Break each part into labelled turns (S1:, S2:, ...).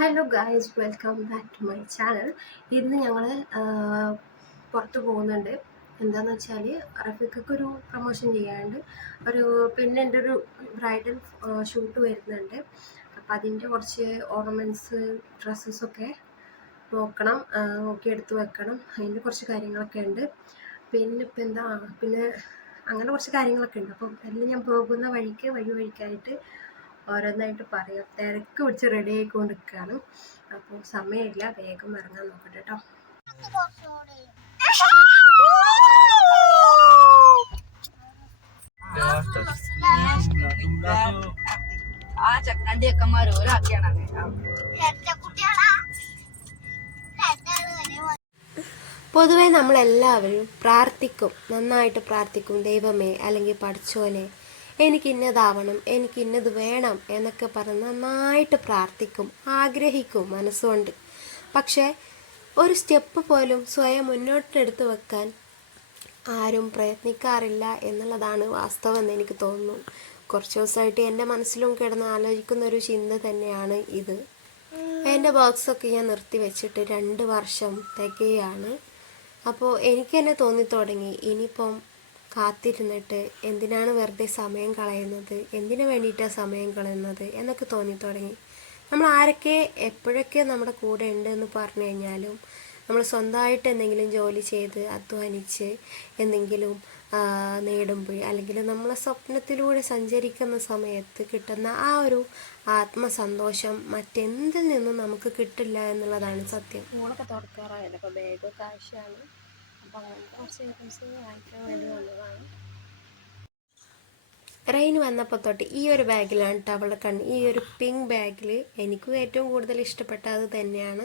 S1: Hello guys welcome back to my channel ഇന്ന് ഞങ്ങൾ പുറത്ത് പോകുന്നുണ്ട്. എന്താണെന്ന് വെച്ചാൽ റഫീഖക്ക് ഒരു പ്രൊമോഷൻ ചെയ്യാണ്ട് ഒരു പിന്നെ എന്റെ ഒരു ബ്രൈഡൽ ഷൂട്ട് വരുന്നുണ്ട്. അപ്പം അതിന്റെ കുറച്ച് ഓർണമെന്റ്സ് ഡ്രസ്സസൊക്കെ നോക്കണം നോക്കി എടുത്ത് വെക്കണം. അതിന്റെ കുറച്ച് കാര്യങ്ങളൊക്കെ ഉണ്ട്. പിന്നെ ഇപ്പം എന്താ പിന്നെ അങ്ങനെ കുറച്ച് കാര്യങ്ങളൊക്കെ ഉണ്ട്. അപ്പം എല്ലാം ഞാൻ പോകുന്ന വഴിക്ക് വഴി വഴിക്കായിട്ട് ഓരോന്നായിട്ട് പറയാം. തിരക്ക് പിടിച്ച് റെഡി ആയിക്കൊണ്ട് നിൽക്കുകയാണ് അപ്പോൾ സമയമില്ല വേഗം ഇറങ്ങാൻ നോക്കട്ടെ കേട്ടോ
S2: ആ ചക്കണ്ടി അക്കന്മാർ ഒരാക്കിയാണ്
S1: പൊതുവെ നമ്മളെല്ലാവരും പ്രാർത്ഥിക്കും. നന്നായിട്ട് പ്രാർത്ഥിക്കും ദൈവമേ അല്ലെങ്കിൽ പഠിച്ചോനെ എനിക്ക് ഇന്നതാവണം എനിക്ക് ഇന്നത് വേണം എന്നൊക്കെ പറഞ്ഞ് നന്നായിട്ട് പ്രാർത്ഥിക്കും ആഗ്രഹിക്കും മനസ്സുകൊണ്ട്. പക്ഷേ ഒരു സ്റ്റെപ്പ് പോലും സ്വയം മുന്നോട്ടെടുത്ത് വെക്കാൻ ആരും പ്രയത്നിക്കാറില്ല എന്നുള്ളതാണ് വാസ്തവം എന്ന് എനിക്ക് തോന്നുന്നു. കുറച്ച് ദിവസമായിട്ട് എന്റെ മനസ്സിലും കിടന്ന് ആലോചിക്കുന്ന ഒരു ചിന്ത തന്നെയാണ് ഇത്. എന്റെ ബോക്സൊക്കെ ഞാൻ നിർത്തി വെച്ചിട്ട് രണ്ട് വർഷം തികയാണ്. അപ്പോൾ എനിക്ക് തന്നെ തോന്നി തുടങ്ങി ഇനിയിപ്പം കാത്തിരുന്നിട്ട് എന്തിനാണ് വെറുതെ സമയം കളയുന്നത്? എന്തിനു വേണ്ടിയിട്ടാണ് സമയം കളയുന്നത്? എന്നൊക്കെ തോന്നി തുടങ്ങി. നമ്മൾ ആരൊക്കെ എപ്പോഴൊക്കെ നമ്മുടെ കൂടെ ഉണ്ട് എന്ന് പറഞ്ഞു കഴിഞ്ഞാലും നമ്മൾ സ്വന്തമായിട്ട് എന്തെങ്കിലും ജോലി ചെയ്ത് അധ്വാനിച്ച് എന്തെങ്കിലും നേടുമ്പോൾ അല്ലെങ്കിൽ നമ്മളെ സ്വപ്നത്തിലൂടെ സഞ്ചരിക്കുന്ന സമയത്ത് കിട്ടുന്ന ആ ഒരു ആത്മസന്തോഷം മറ്റെന്തിൽ നിന്നും നമുക്ക് കിട്ടില്ല എന്നുള്ളതാണ് സത്യം. സ്കൂളൊക്കെ തുറക്കാറായല്ലോ അപ്പോൾ ബാഗൊക്കെ അപ്പോൾ റെയിൻ വന്നപ്പോൾ തൊട്ട് ഈ ഒരു ബാഗിലാണ് കേട്ടോ അവളുടെ കണ്ണ്. ഈ ഒരു പിങ്ക് ബാഗിൽ എനിക്കും ഏറ്റവും കൂടുതൽ ഇഷ്ടപ്പെട്ട അത് തന്നെയാണ്.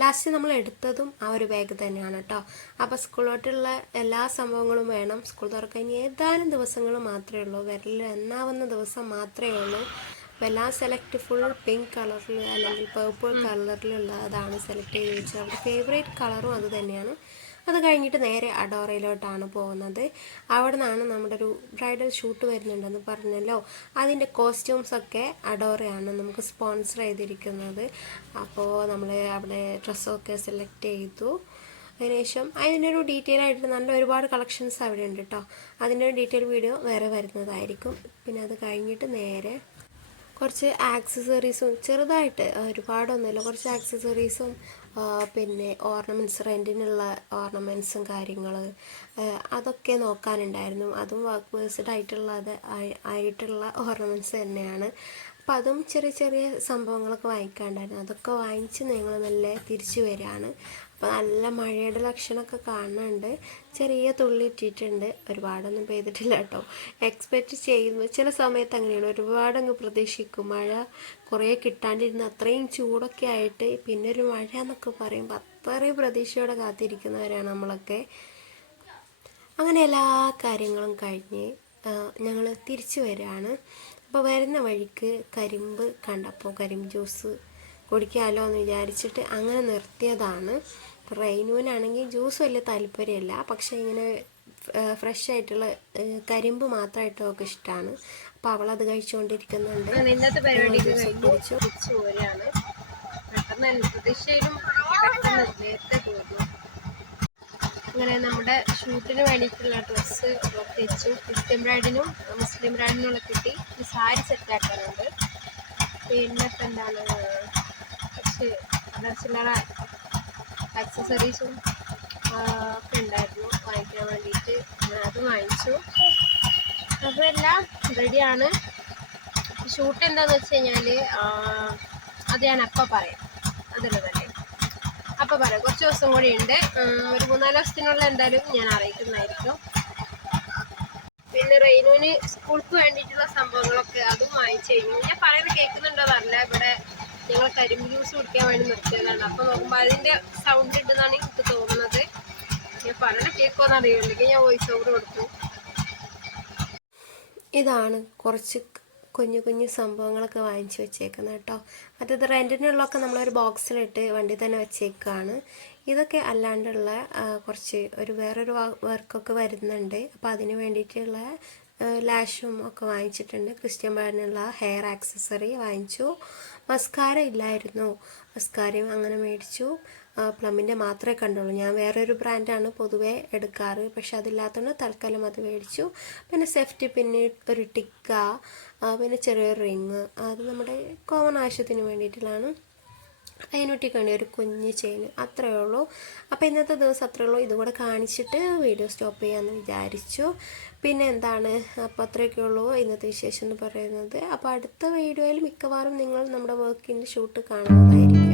S1: ലാസ്റ്റ് നമ്മൾ എടുത്തതും ആ ഒരു ബാഗ് തന്നെയാണ് കേട്ടോ അപ്പോൾ സ്കൂളിലോട്ടുള്ള എല്ലാ സംഭവങ്ങളും വേണം. സ്കൂൾ തുറക്കാൻ ഏതാനും ദിവസങ്ങൾ മാത്രമേ ഉള്ളൂ. വിരൽ എണ്ണാവുന്ന ദിവസം മാത്രമേ ഉള്ളൂ. അപ്പോൾ എല്ലാം സെലക്ട് ഫുൾ പിങ്ക് കളറിൽ അല്ലെങ്കിൽ പേർപ്പിൾ കളറിലുള്ളതാണ് സെലക്ട് ചെയ്ത് വെച്ചത്. അവരുടെ ഫേവറേറ്റ് കളറും അത് തന്നെയാണ്. അത് കഴിഞ്ഞിട്ട് നേരെ അഡോറയിലോട്ടാണ് പോകുന്നത്. അവിടെ നിന്നാണ് നമ്മുടെ ഒരു ബ്രൈഡൽ ഷൂട്ട് വരുന്നുണ്ടെന്ന് പറഞ്ഞല്ലോ. അതിന്റെ കോസ്റ്റ്യൂംസ് ഒക്കെ അഡോറയാണ് നമുക്ക് സ്പോൺസർ ചെയ്തിരിക്കുന്നത്. അപ്പോൾ നമ്മൾ അവിടെ ഡ്രസ്സൊക്കെ സെലക്ട് ചെയ്തു. അതിനുശേഷം അതിനൊരു ഡീറ്റെയിൽ ആയിട്ട് നല്ല ഒരുപാട് കളക്ഷൻസ് അവിടെ ഉണ്ട് കേട്ടോ. അതിന്റെ ഒരു ഡീറ്റെയിൽ വീഡിയോ വേറെ വരുന്നതായിരിക്കും. പിന്നെ അത് കഴിഞ്ഞിട്ട് നേരെ കുറച്ച് ആക്സസറീസും ചെറുതായിട്ട് ഒരുപാടൊന്നുമില്ല. കുറച്ച് ആക്സസറീസും പിന്നെ ഓർണമെന്റ്സ് റെന്റിനുള്ള ഓർണമെന്റ്സും കാര്യങ്ങൾ അതൊക്കെ നോക്കാനുണ്ടായിരുന്നു. അതും വർക്ക് ബേസ്ഡ് ആയിട്ടുള്ളത് ആയിട്ടുള്ള ഓർണമെന്റ്സ് തന്നെയാണ്. അപ്പം അതും ചെറിയ ചെറിയ സംഭവങ്ങളൊക്കെ വായിക്കാണ്ടായിരുന്നു. അതൊക്കെ വായിച്ച് ഞങ്ങൾ നല്ല തിരിച്ചു വരികയാണ് അപ്പോൾ നല്ല മഴയുടെ ലക്ഷണമൊക്കെ കാണുന്നുണ്ട് ചെറിയ തുള്ളി ഇട്ടിട്ടുണ്ട്. ഒരുപാടൊന്നും പെയ്തിട്ടില്ല കേട്ടോ. എക്സ്പെക്റ്റ് ചെയ്യുന്നു. ചില സമയത്ത് അങ്ങനെയാണ്. ഒരുപാട് അങ്ങ് പ്രതീക്ഷിക്കും. മഴ കുറേ കിട്ടാണ്ടിരുന്ന അത്രയും ചൂടൊക്കെ ആയിട്ട് പിന്നെ ഒരു മഴ എന്നൊക്കെ പറയുമ്പോൾ അത്രയും പ്രതീക്ഷയോടെ കാത്തിരിക്കുന്നവരാണ് നമ്മളൊക്കെ. അങ്ങനെ എല്ലാ കാര്യങ്ങളും കഴിഞ്ഞ് ഞങ്ങൾ തിരിച്ചു വരികയാണ് അപ്പോൾ വരുന്ന വഴിക്ക് കരിമ്പ് കണ്ടപ്പോൾ കരിമ്പ് ജ്യൂസ് കുടിക്കാമല്ലോ എന്ന് വിചാരിച്ചിട്ട് അങ്ങനെ നിർത്തിയതാണ്. റെയിനുവിനാണെങ്കിൽ ജ്യൂസ് വലിയ താല്പര്യമില്ല. പക്ഷേ ഇങ്ങനെ ഫ്രഷ് ആയിട്ടുള്ള കരിമ്പ് മാത്രമായിട്ട് അവൾക്ക് ഇഷ്ടമാണ് അപ്പോൾ അവളത് കഴിച്ചുകൊണ്ടിരിക്കുന്നുണ്ട്.
S2: ഇന്നത്തെ പരിപാടി
S1: കുടിച്ചു.
S2: പെട്ടെന്ന് പ്രതീക്ഷയിലും പെട്ടെന്ന് നേരത്തെ പോയിരുന്നു
S1: അങ്ങനെ നമ്മുടെ ഷൂട്ടിന് വേണ്ടിയിട്ടുള്ള ഡ്രസ്സ് തയ്ച്ചു ക്രിസ്ത്യൻ ബ്രൈഡിനും മുസ്ലിം ബ്രൈഡിനുള്ള കിട്ടി. ഈ സാരി സെറ്റ് ആക്കാനുണ്ട്. പിന്നെ ഇപ്പം എന്താണ്? കുറച്ച് ചില്ലറ ആക്സസറീസും ഒക്കെ ഉണ്ടായിരുന്നു. വാങ്ങിക്കാൻ വേണ്ടിയിട്ട് അത് വാങ്ങിച്ചു. അപ്പോൾ എല്ലാം റെഡിയാണ് ഷൂട്ട് എന്താണെന്ന് വെച്ച് കഴിഞ്ഞാൽ അത് ഞാൻ അപ്പം പറയാം. അതുള്ളതല്ലേ അപ്പോൾ പറയാം കുറച്ച് ദിവസം കൂടി ഉണ്ട്. ഒരു മൂന്നാൽ ദിവസത്തിനുള്ള എന്തായാലും ഞാൻ അറിയിക്കുന്നതായിരിക്കും. പിന്നെ റെയിനുവിന് സ്കൂൾക്ക് വേണ്ടിയിട്ടുള്ള സംഭവങ്ങളൊക്കെ അതും വാങ്ങിച്ചു കഴിഞ്ഞു. ഞാൻ പറയുന്നത് കേൾക്കുന്നുണ്ടോ അറിയില്ല. ഇവിടെ ഞങ്ങൾ കരിമ്പ് ജ്യൂസ് കുടിക്കാൻ വേണ്ടി നിർത്തിയതാണ്. അപ്പോൾ നോക്കുമ്പോൾ അതിന്റെ സൗണ്ട് ഉണ്ടെന്നാണ് എനിക്ക് തോന്നുന്നത്. ഞാൻ പറയണ കേൾക്കുമെന്ന് അറിയില്ലെങ്കിൽ ഞാൻ വോയിസ് ഓവർ കൊടുത്തു. ഇതാണ് കുറച്ച് കുഞ്ഞു കുഞ്ഞു സംഭവങ്ങളൊക്കെ വാങ്ങിച്ചു വെച്ചേക്കുന്നത് കേട്ടോ. മറ്റേത് റെന്റിനുള്ളതൊക്കെ നമ്മളൊരു ബോക്സിലിട്ട് വണ്ടി തന്നെ വെച്ചേക്കുകയാണ് ഇതൊക്കെ അല്ലാണ്ടുള്ള കുറച്ച് ഒരു വേറൊരു വർക്കൊക്കെ വരുന്നുണ്ട്. അപ്പോൾ അതിന് വേണ്ടിയിട്ടുള്ള ലാഷും ഒക്കെ വാങ്ങിച്ചിട്ടുണ്ട്. ക്രിസ്ത്യൻ ബാഡിനുള്ള ഹെയർ ആക്സസറി വാങ്ങിച്ചു. മസ്കാര ഇല്ലായിരുന്നു. മസ്കാരയും അങ്ങനെ മേടിച്ചു. പ്ലമ്മിന്റെ മാത്രമേ കണ്ടുള്ളൂ. ഞാൻ വേറൊരു ബ്രാൻഡാണ് പൊതുവേ എടുക്കാറ്. പക്ഷെ അതില്ലാത്തതുകൊണ്ട് തൽക്കാലം അത് മേടിച്ചു. പിന്നെ സേഫ്റ്റി പിന്നെ ഒരു ടിക്ക പിന്നെ ചെറിയൊരു റിങ് അത് നമ്മുടെ കോമൺ ആവശ്യത്തിന് വേണ്ടിയിട്ടുള്ളതാണ്. അതിനൊട്ടിക്ക് വേണ്ടി ഒരു കുഞ്ഞ് ചെയിൻ അത്രയേ ഉള്ളൂ. അപ്പോൾ ഇന്നത്തെ ദിവസം അത്രയേ ഉള്ളൂ. ഇതുകൂടെ കാണിച്ചിട്ട് വീഡിയോ സ്റ്റോപ്പ് ചെയ്യാമെന്ന് വിചാരിച്ചു. പിന്നെ എന്താണ്? അപ്പോൾ അത്രയൊക്കെ ഉള്ളൂ ഇന്നത്തെ വിശേഷം എന്ന് പറയുന്നത്. അപ്പോൾ അടുത്ത വീഡിയോയിൽ മിക്കവാറും നിങ്ങൾ നമ്മുടെ വർക്കിന്റെ ഷൂട്ട് കാണുന്നതായിരിക്കും.